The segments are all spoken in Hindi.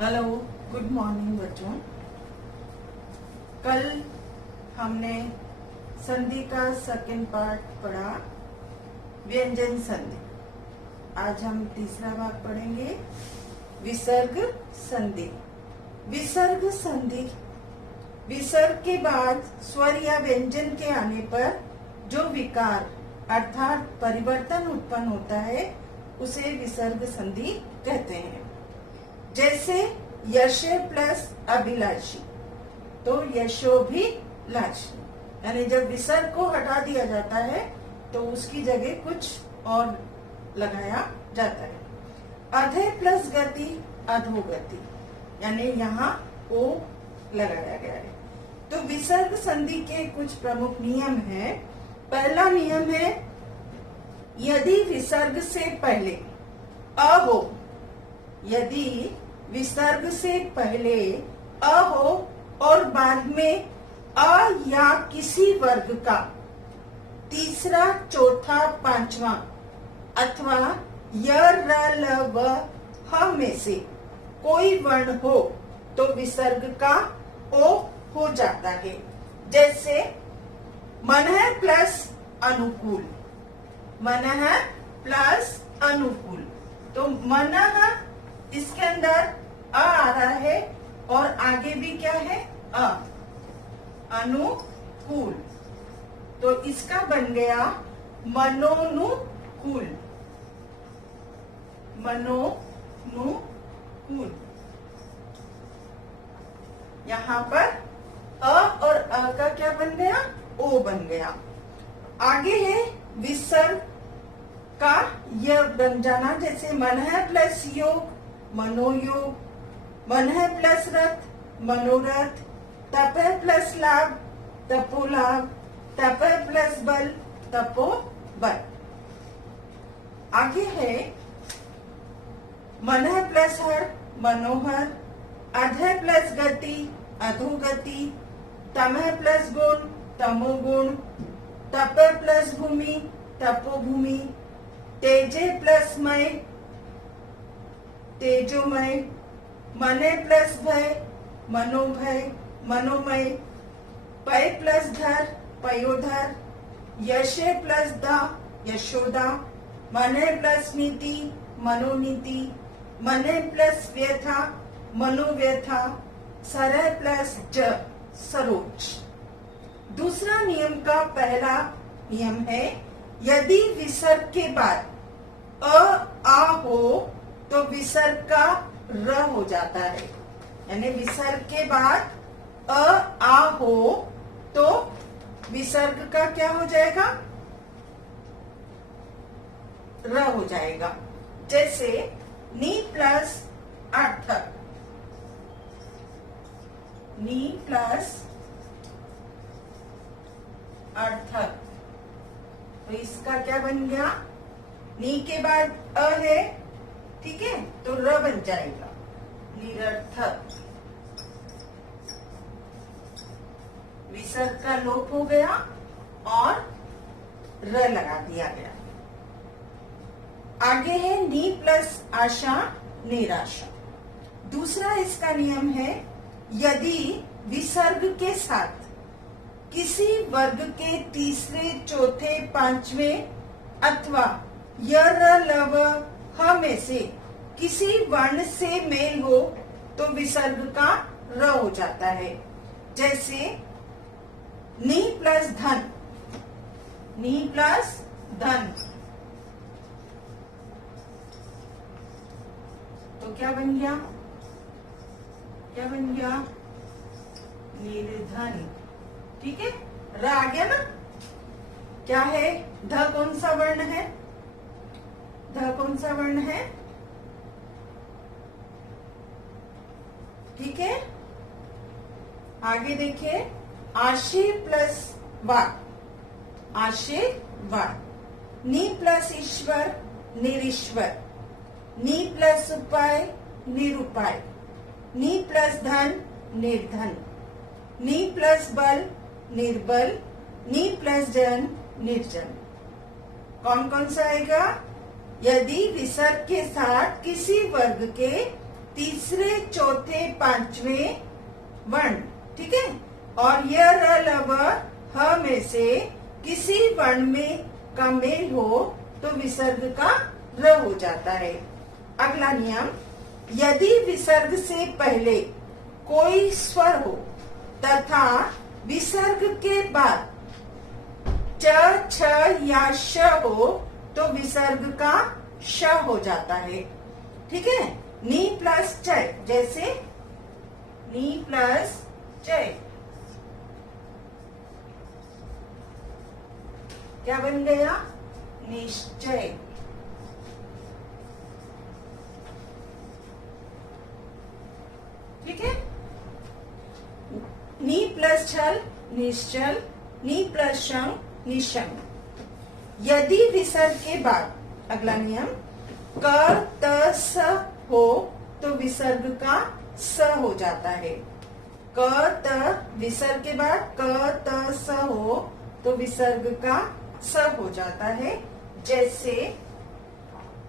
हेलो, गुड मॉर्निंग बच्चों। कल हमने संधि का सेकंड पार्ट पढ़ा, व्यंजन संधि। आज हम तीसरा भाग पढ़ेंगे, विसर्ग संधि। विसर्ग संधि, विसर्ग के बाद स्वर या व्यंजन के आने पर जो विकार अर्थात परिवर्तन उत्पन्न होता है उसे विसर्ग संधि कहते हैं। जैसे यशे प्लस अभिलाषी, तो यशोभिलाषी, यानी जब विसर्ग को हटा दिया जाता है तो उसकी जगह कुछ और लगाया जाता है। अधे प्लस गति, अधोगति, यानी यहाँ ओ लगाया गया है। तो विसर्ग संधि के कुछ प्रमुख नियम हैं। पहला नियम है, यदि विसर्ग से पहले अ हो, यदि विसर्ग से पहले अ हो और बाद में अ या किसी वर्ग का तीसरा, चौथा, पांचवा अथवा य, र, ल, व, ह में से कोई वर्ण हो तो विसर्ग का ओ हो जाता है। जैसे मनः प्लस अनुकूल, मनः प्लस अनुकूल, तो मनः इसके अंदर अ आ रहा है और आगे भी क्या है अ, अनुकूल, तो इसका बन गया मनोनुकूल, मनोनुकूल। यहाँ पर अ और अ का क्या बन गया, ओ बन गया। आगे है विसर्ग का य बन जाना, जैसे मनः प्लस योग, मनोयोग, मनः प्लस रथ, मनोरथ, तपः प्लस लाभ, तपोलाभ, तपः प्लस बल, तपोबल। आगे है मनः प्लस हर, मनोहर, अधः प्लस गति, अधोगति, तमः प्लस गुण, तमोगुण, तपः प्लस भूमि, तपोभूमि, तेजे प्लस मय, तेजोमय, मने प्लस भय, मनोभय, मनोमय, पय प्लस धर, पयोधर, यशे प्लस दा, यशोदा, मने प्लस नीति, मनोनीति, मने प्लस व्यथा, मनोव्यथा, सरह प्लस ज, सरोज। दूसरा नियम का पहला नियम है, यदि विसर्ग के बाद अ आ हो तो विसर्ग का र हो जाता है। यानी विसर्ग के बाद अ आ हो तो विसर्ग का क्या हो जाएगा, र हो जाएगा। जैसे नी प्लस अर्थक, नी प्लस अर्थक, तो इसका क्या बन गया, नी के बाद अ है, ठीक है, तो र बन जाएगा, निरर्थक। विसर्ग का लोप हो गया और र लगा दिया गया। आगे है नी प्लस आशा, निराशा। दूसरा इसका नियम है, यदि विसर्ग के साथ किसी वर्ग के तीसरे, चौथे, पांचवें अथवा य, र, ल, व, ह में से किसी वर्ण से मेल हो तो विसर्ग का र हो जाता है। जैसे नी प्लस धन, नी प्लस धन, तो क्या बन गया, क्या बन गया, निर्धन। ठीक है, र आ गया ना। क्या है, ध कौन सा वर्ण है, ध कौन सा वर्ण है, ठीक है। आगे देखिए, आशे प्लस वाद, आशीर्वाद, नी प्लस ईश्वर, निरीश्वर, नी प्लस उपाय, निरुपाय, नी प्लस धन, निर्धन, नी प्लस बल, निर्बल, नी प्लस जन, निर्जन। कौन कौन सा आएगा, यदि विसर्ग के साथ किसी वर्ग के तीसरे, चौथे, पांचवें वर्ण, ठीक है। और यह र, ल, व, ह में से किसी वर्ण में का मेल हो तो विसर्ग का र हो जाता है। अगला नियम, यदि विसर्ग से पहले कोई स्वर हो तथा विसर्ग के बाद च, छ या श हो तो विसर्ग का श हो जाता है, ठीक है। नी प्लस च, जैसे नी प्लस च क्या बन गया? निश्चय। ठीक है। नी प्लस छल निश्चल, नी प्लस शंग निशंग। यदि विसर्ग के बाद, अगला नियम, क त स हो तो विसर्ग का स हो जाता है। क त विसर्ग के बाद क त स हो तो विसर्ग का स हो जाता है। जैसे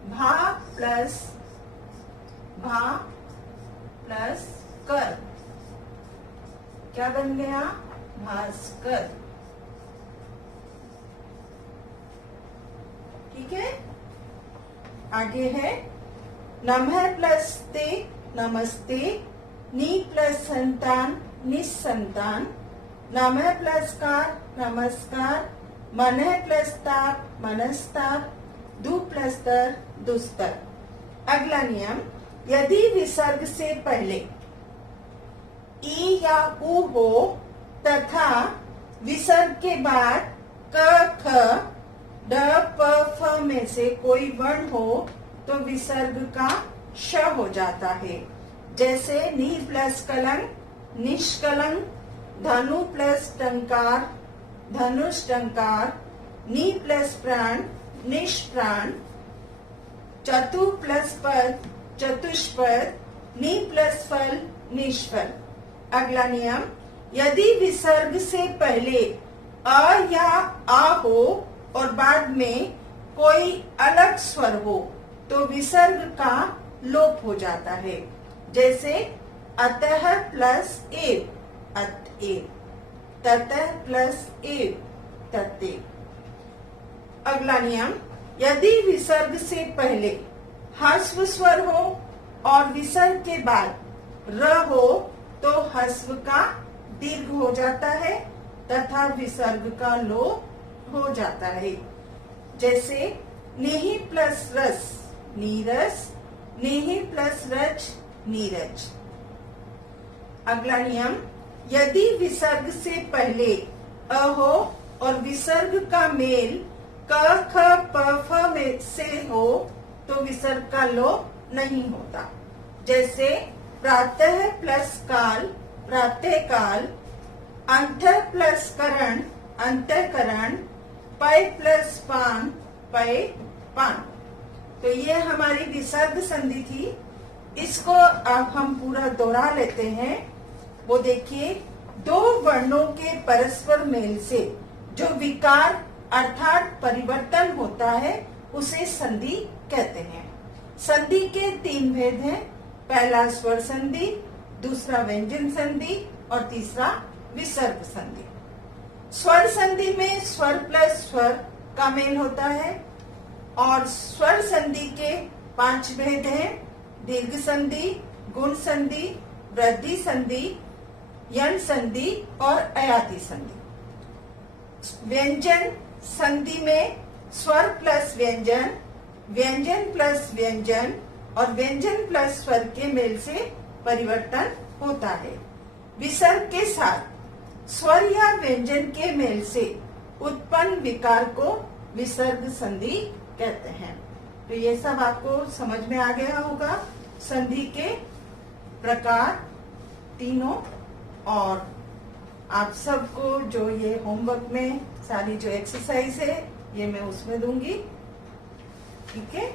भा प्लस कर, क्या बन गया? भास्कर। ठीक है। आगे है नमः प्लस ते नमस्ते, नी प्लस संतान निसंतान, नमः प्लस कार नमस्कार, मनः प्लस ताप मनस्ताप, दु प्लस तर दुस्तर। अगला नियम, यदि विसर्ग से पहले ई या उ हो तथा विसर्ग के बाद क, ख, ड, प, फ में से कोई वर्ण हो तो विसर्ग का श हो जाता है। जैसे नी प्लस कलंक निष्कलंक, धनु प्लस टंकार धनुष टंकार, नी प्लस प्राण निष्प्राण, चतु प्लस पद चतुष्पद, नी प्लस फल निष्फल। अगला नियम, यदि विसर्ग से पहले अ या आ हो और बाद में कोई अलग स्वर हो तो विसर्ग का लोप हो जाता है। जैसे अतः प्लस एव अतएव, ततः प्लस एव तत्एव। अगला नियम, यदि विसर्ग से पहले ह्रस्व स्वर हो और विसर्ग के बाद र हो तो ह्रस्व का दीर्घ हो जाता है तथा विसर्ग का लोप हो जाता है। जैसे निहि प्लस रस नीरस, निहि प्लस रज नीरज। अगला नियम, यदि विसर्ग से पहले अ हो और विसर्ग का मेल क, ख, प, फ में से हो तो विसर्ग का लोप नहीं होता। जैसे प्रातः प्लस काल प्रातः काल, अंत प्लस करण अंतःकरण, पय प्लस पान पय पान। तो ये हमारी विसर्ग संधि थी। इसको अब हम पूरा दोहरा लेते हैं। वो देखिए, दो वर्णों के परस्पर मेल से जो विकार अर्थात परिवर्तन होता है उसे संधि कहते हैं। संधि के तीन भेद हैं। पहला स्वर संधि, दूसरा व्यंजन संधि और तीसरा विसर्ग संधि। स्वर संधि में स्वर प्लस स्वर का मेल होता है और स्वर संधि के 5 भेद हैं। दीर्घ संधि, गुण संधि, वृद्धि संधि, यण संधि और अयाति संधि। व्यंजन संधि में स्वर प्लस व्यंजन, व्यंजन प्लस व्यंजन और व्यंजन प्लस स्वर के मेल से परिवर्तन होता है। विसर्ग के साथ स्वर या व्यंजन के मेल से उत्पन्न विकार को विसर्ग संधि कहते हैं। तो ये सब आपको समझ में आ गया होगा, संधि के प्रकार तीनों। और आप सबको जो ये होमवर्क में सारी जो एक्सरसाइज है ये मैं उसमें दूंगी, ठीक है।